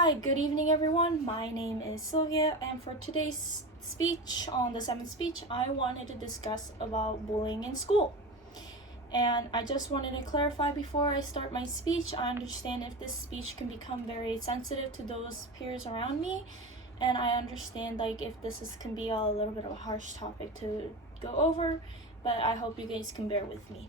Hi, good evening, everyone. My name is Sylvia, and for today's speech on the seventh speech, I wanted to discuss about bullying in school. And I just wanted to clarify before I start my speech. I understand if this speech can become very sensitive to those peers around me, and I understand if can be a little bit of a harsh topic to go over, but I hope you guys can bear with me.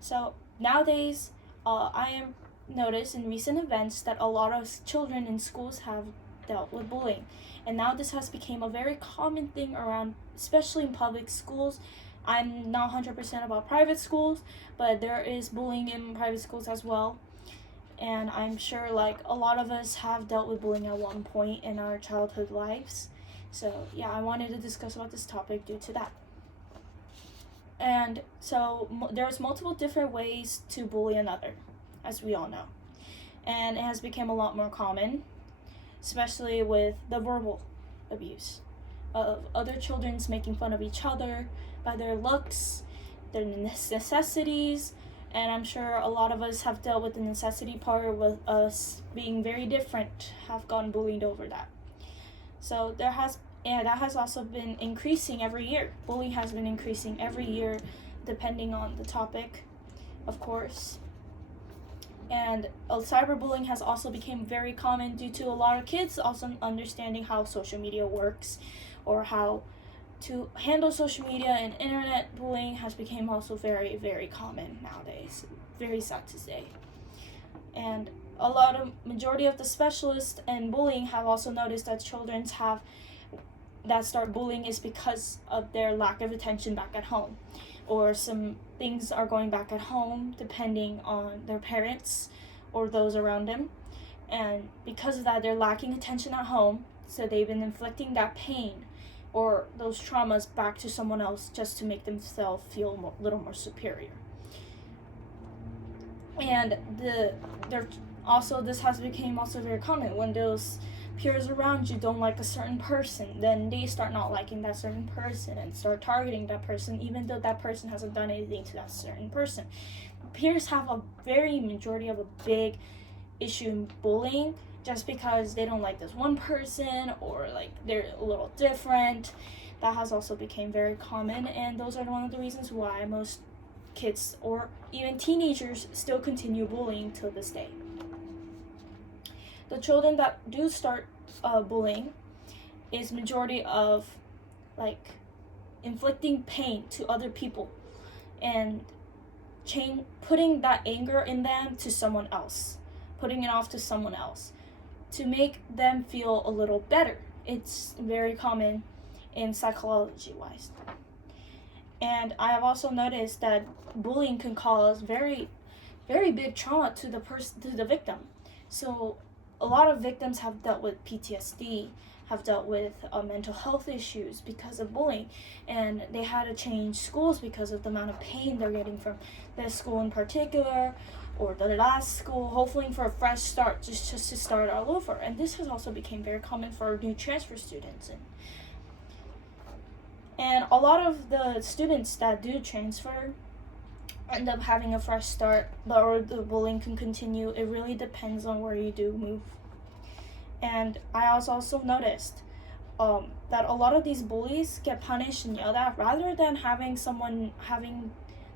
So nowadays, I am noticed in recent events that a lot of children in schools have dealt with bullying, and now this has become a very common thing around, especially in public schools. I'm not 100% about private schools, but there is bullying in private schools as well, and I'm sure a lot of us have dealt with bullying at one point in our childhood lives. So yeah, I wanted to discuss about this topic due to that. And so there's multiple different ways to bully another, as we all know, and it has become a lot more common, especially with the verbal abuse of other children's making fun of each other by their looks, their necessities, and I'm sure a lot of us have dealt with the necessity part with us being very different, have gotten bullied over that. So that has also been increasing every year. Bullying has been increasing every year, depending on the topic, of course. And cyberbullying has also become very common due to a lot of kids also understanding how social media works, or how to handle social media, and internet bullying has become also very, very common nowadays. Very sad to say. And majority of the specialists in bullying have also noticed that children that start bullying is because of their lack of attention back at home, or some things are going back at home depending on their parents or those around them, and because of that they're lacking attention at home, so they've been inflicting that pain or those traumas back to someone else just to make themselves feel a little more superior. And this has become also very common when those peers around you don't like a certain person, then they start not liking that certain person and start targeting that person, even though that person hasn't done anything to that certain person. Peers have a very majority of a big issue in bullying just because they don't like this one person, or they're a little different. That has also become very common, and those are one of the reasons why most kids or even teenagers still continue bullying till this day. The children that do start bullying is majority of inflicting pain to other people and putting that anger in them to someone else, putting it off to someone else to make them feel a little better. It's very common in psychology wise. And I have also noticed that bullying can cause very, very big trauma to the victim. So a lot of victims have dealt with PTSD, have dealt with mental health issues because of bullying, and they had to change schools because of the amount of pain they're getting from this school in particular, or the last school, hoping for a fresh start, just to start all over. And this has also become very common for new transfer students. And a lot of the students that do transfer end up having a fresh start, or the bullying can continue. It really depends on where you do move. And I also noticed that a lot of these bullies get punished and yelled at rather than having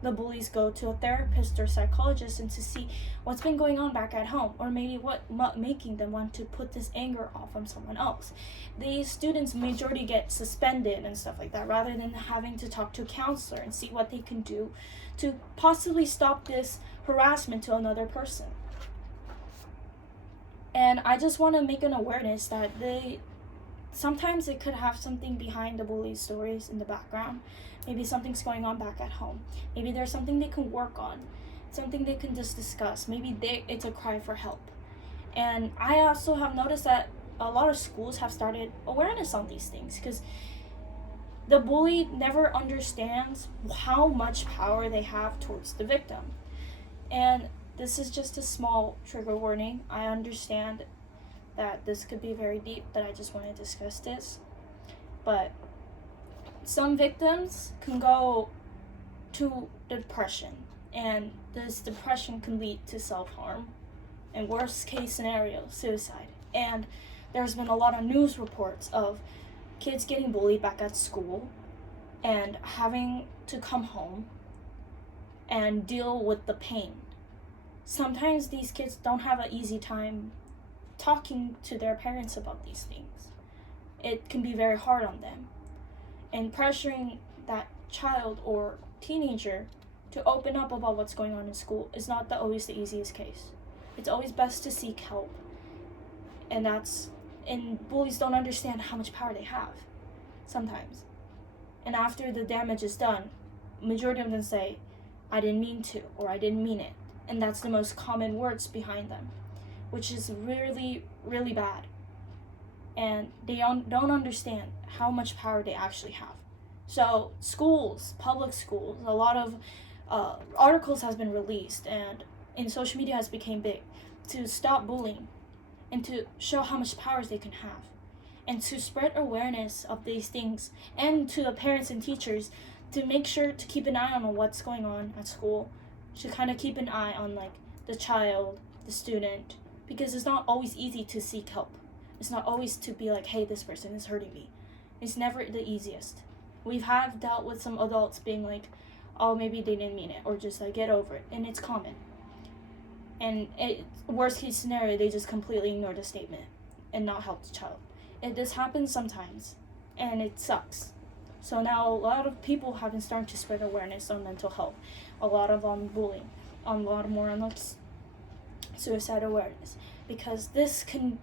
the bullies go to a therapist or psychologist and to see what's been going on back at home, or maybe what making them want to put this anger off on someone else. These students majority get suspended and stuff like that, rather than having to talk to a counselor and see what they can do to possibly stop this harassment to another person. And I just want to make an awareness that sometimes it could have something behind the bully stories in the background. Maybe something's going on back at home. Maybe there's something they can work on, something they can just discuss. Maybe it's a cry for help. And I also have noticed that a lot of schools have started awareness on these things, because the bully never understands how much power they have towards the victim. And this is just a small trigger warning. I understand that this could be very deep, but I just want to discuss this. But some victims can go to depression, and this depression can lead to self-harm, and worst case scenario, suicide. And there's been a lot of news reports of kids getting bullied back at school and having to come home and deal with the pain. Sometimes these kids don't have an easy time talking to their parents about these things. It can be very hard on them. And pressuring that child or teenager to open up about what's going on in school is not always the easiest case. It's always best to seek help. And bullies don't understand how much power they have sometimes. And after the damage is done, majority of them say, I didn't mean to, or I didn't mean it. And that's the most common words behind them, which is really, really bad. And they don't understand how much power they actually have. So schools, public schools, a lot of articles has been released and in social media has become big to stop bullying and to show how much power they can have and to spread awareness of these things, and to the parents and teachers to make sure to keep an eye on what's going on at school, to kind of keep an eye on like the child, the student, because it's not always easy to seek help. It's not always to be like, hey, this person is hurting me. It's never the easiest. We've dealt with some adults being like, oh, maybe they didn't mean it, or just like get over it, and it's common. And worst case scenario, they just completely ignore the statement and not help the child. This happens sometimes, and it sucks. So now a lot of people have been starting to spread awareness on mental health, a lot of on bullying, a lot more on suicide awareness, because this can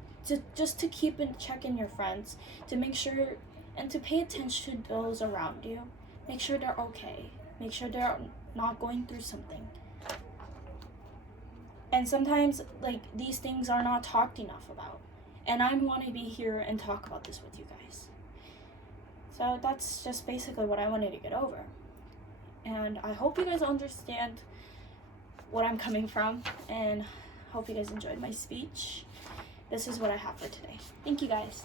just to keep in check in your friends, to make sure and to pay attention to those around you, make sure they're okay, make sure they're not going through something. And sometimes like these things are not talked enough about, and I want to be here and talk about this with you guys. So that's just basically what I wanted to get over. And I hope you guys understand what I'm coming from, and hope you guys enjoyed my speech. This is what I have for today. Thank you guys.